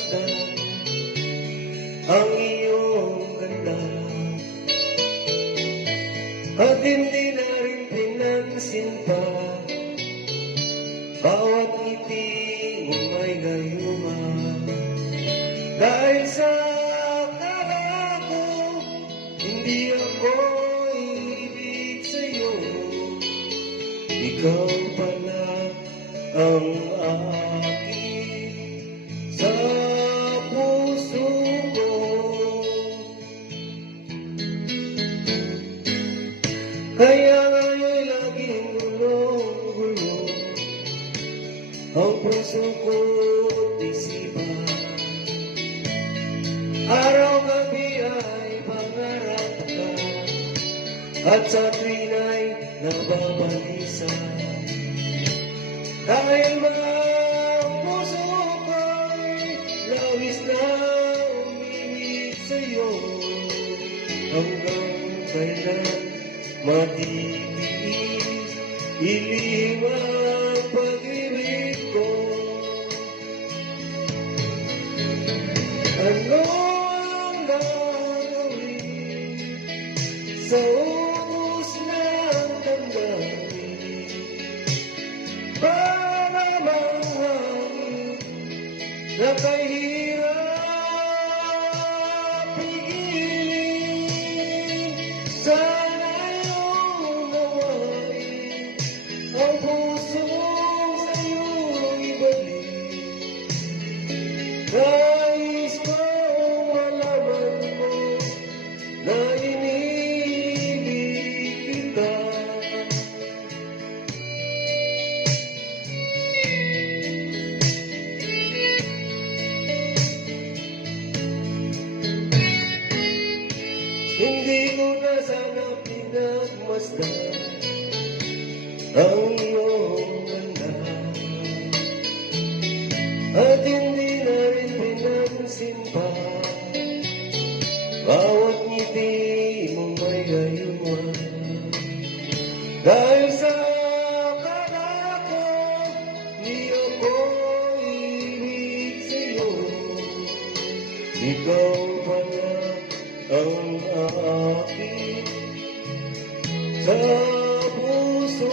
masdan ang iyong ganda, at hindi na rin pinansin pa bawat ngiti mong may gayuma. Dahil sa akala ko hindi ako ibig sa'yo, ikaw pala ang akin sa puso ko. Kaya nga'y laging gulong-gulo ang puso ko't isipan. Araw-gabi ay pangarap ka, at sa tuwin ay nababalisa. Dahil ba ang puso ko'y labis na umibig sa'yo, hanggang kailan matitiis ilihim ang pag-ibig ko. Ano ang gagawin sa ubos ng damdamin para manghangin na kahirap pigilin? Sana iyong nawain ang puso sa'yo ibalik. Nais kong malaman mo na inibig kita. Hindi ko na sana pinagmasdan ang iyong ganda, at hindi na rin pinansin pa bawat ngiti mong may gayuma. Dahil sa akala ko di ako ibig sa'yo, ikaw pala ang akin sa puso